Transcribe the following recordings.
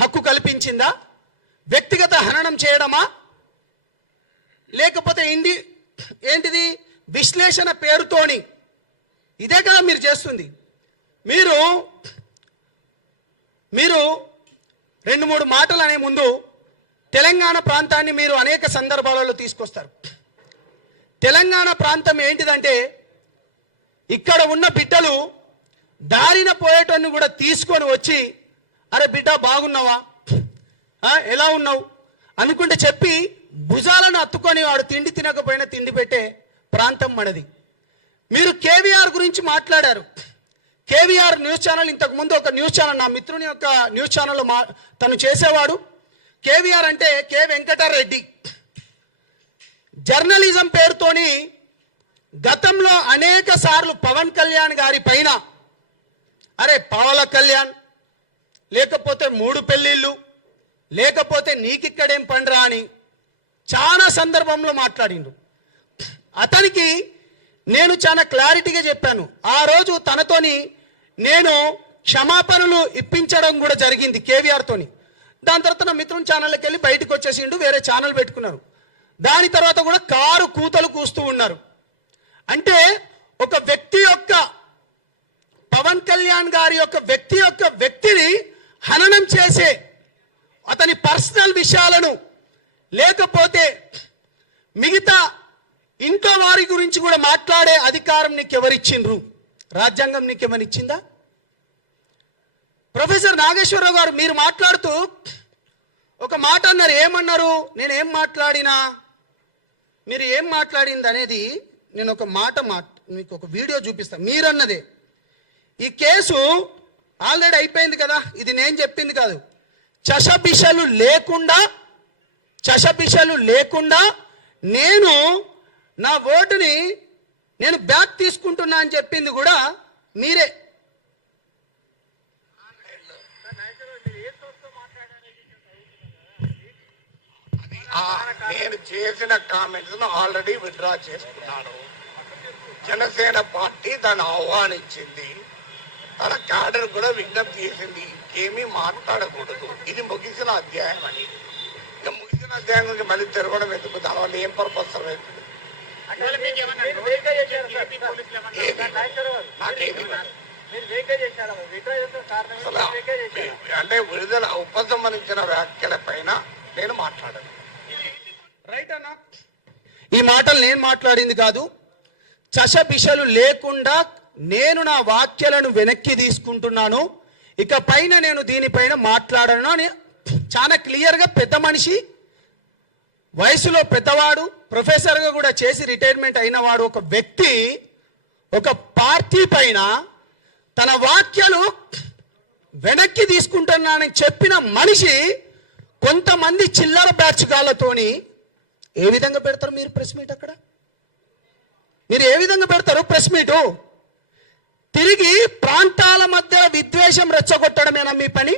హక్కు కల్పించిందా? వ్యక్తిగత హననం చేయడమా? లేకపోతే ఏంటిది విశ్లేషణ పేరుతోని? ఇదే కదా మీరు చేస్తుంది. మీరు 2-3 మాటలు అనే ముందు తెలంగాణ ప్రాంతాన్ని మీరు అనేక సందర్భాలలో తీసుకొస్తారు. తెలంగాణ ప్రాంతం ఏంటిదంటే ఇక్కడ ఉన్న బిడ్డలు దారిన పోయేటోన్ని కూడా తీసుకొని వచ్చి, అరే బిడ్డ బాగున్నావా, ఎలా ఉన్నావు అనుకుంటే చెప్పి భుజాలను అత్తుకొని వాడు తిండి తినకపోయినా తిండి పెట్టే ప్రాంతం మనది. మీరు కేవీఆర్ గురించి మాట్లాడారు. కేవీఆర్ న్యూస్ ఛానల్, ఇంతకుముందు ఒక న్యూస్ ఛానల్, నా మిత్రుని యొక్క న్యూస్ ఛానల్లో తను చేసేవాడు. కేవీఆర్ అంటే కె వెంకటరెడ్డి. జర్నలిజం పేరుతోని గతంలో అనేక సార్లు పవన్ కళ్యాణ్ గారి పైన, అరే పవన్ కళ్యాణ్ లేకపోతే 3 పెళ్ళిళ్ళు లేకపోతే నీకిక్కడేం పండ్రా అని చాలా సందర్భంలో మాట్లాడిండు. అతనికి నేను చాలా క్లారిటీగా చెప్పాను. ఆ రోజు తనతోని నేను క్షమాపణలు ఇప్పించడం కూడా జరిగింది కేవీఆర్తోని. దాని తర్వాత నా మిత్రుని ఛానల్కి వెళ్ళి బయటకు వచ్చేసిండు, వేరే ఛానల్ పెట్టుకున్నారు. దాని తర్వాత కూడా కారు కూతలు కూస్తూ ఉన్నారు. అంటే ఒక వ్యక్తి యొక్క, పవన్ కళ్యాణ్ గారి యొక్క వ్యక్తిని హననం చేసే, అతని పర్సనల్ విషయాలను లేకపోతే మిగతా ఇంట్లో వారి గురించి కూడా మాట్లాడే అధికారం నీకు ఎవరిచ్చిండ్రు? రాజ్యాంగం నీకు ఏమనిచ్చిందా? ప్రొఫెసర్ నాగేశ్వరరావు గారు మీరు మాట్లాడుతూ ఒక మాట అన్నారు. ఏమన్నారు? నేనేం మాట్లాడినా, మీరు ఏం మాట్లాడింది అనేది నేను ఒక మాట మీకు ఒక వీడియో చూపిస్తాను. మీరన్నదే ఈ కేసు ఆల్రెడీ అయిపోయింది కదా, ఇది నేను చెప్పింది కాదు. చషబిషలు లేకుండా నేను నా ఓటుని నేను బ్యాక్ తీసుకుంటున్నా అని చెప్పింది కూడా మీరే. నేను చేసిన కామెంట్స్ ఆల్రెడీ విత్డ్రా చేసుకున్నాను. జనసేన పార్టీ దాన్ని ఆహ్వానించింది, తన క్యాడర్ కూడా విజ్ఞప్తి చేసింది ఇంకేమీ మాట్లాడకూడదు, ఇది ముగిసిన అధ్యాయం అని. ఇక ముగిసిన అధ్యాయం నుంచి మళ్ళీ తిరగడం ఎందుకు? దానివల్ల ఏం పర్పస్ అవుతుంది? అంటే విడుదల ఉపసంహరించిన వ్యాఖ్యల పైన నేను మాట్లాడాను. రైట్ అన్నా, ఈ మాటలు నేను మాట్లాడింది కాదు. చషబిషలు లేకుండా నేను నా వాక్యాలను వెనక్కి తీసుకుంటున్నాను, ఇక పైన నేను దీనిపైన మాట్లాడను అని చాలా క్లియర్గా, పెద్ద మనిషి, వయసులో పెద్దవాడు, ప్రొఫెసర్గా కూడా చేసి రిటైర్మెంట్ అయిన వాడు, ఒక వ్యక్తి ఒక పార్టీ పైన తన వాక్యాలు వెనక్కి తీసుకుంటున్నానని చెప్పిన మనిషి కొంతమంది చిల్లర బ్యాచ్ గాళ్ళతోని ఏ విధంగా పెడతారు మీరు ప్రెస్ మీట్? అక్కడ మీరు ఏ విధంగా పెడతారు ప్రెస్ మీటు? తిరిగి ప్రాంతాల మధ్య విద్వేషం రెచ్చగొట్టడమేనా మీ పని?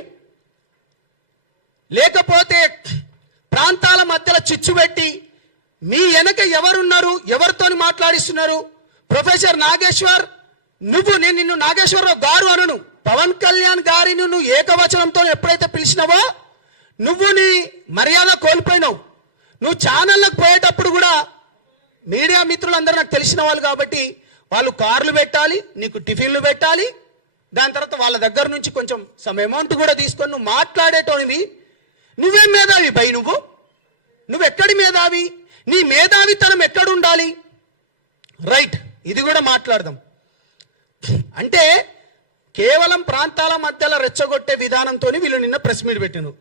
లేకపోతే ప్రాంతాల మధ్యలో చిచ్చు పెట్టి మీ వెనక ఎవరున్నారు, ఎవరితోని మాట్లాడిస్తున్నారు? ప్రొఫెసర్ నాగేశ్వర్, నేను నిన్ను నాగేశ్వరరావు గారు అనను, పవన్ కళ్యాణ్ గారిని నువ్వు ఏకవచనంతో ఎప్పుడైతే పిలిచినావో నువ్వు నీ మర్యాద కోల్పోయినావు. నువ్వు ఛానళ్ళకు పోయేటప్పుడు కూడా మీడియా మిత్రులందరూ నాకు తెలిసిన వాళ్ళు కాబట్టి వాళ్ళు కార్లు పెట్టాలి, నీకు టిఫిన్లు పెట్టాలి, దాని తర్వాత వాళ్ళ దగ్గర నుంచి కొంచెం సమ్ అమౌంట్ కూడా తీసుకొని నువ్వు మాట్లాడేటోనివి. నువ్వేం మేధావి బై? నువ్వెక్కడి మేధావి? నీ మేధావితనం ఎక్కడుండాలి? రైట్, ఇది కూడా మాట్లాడదాం. అంటే కేవలం ప్రాంతాల మధ్యలో రెచ్చగొట్టే విధానంతో వీళ్ళు నిన్న ప్రెస్ మీట్ పెట్టినారు.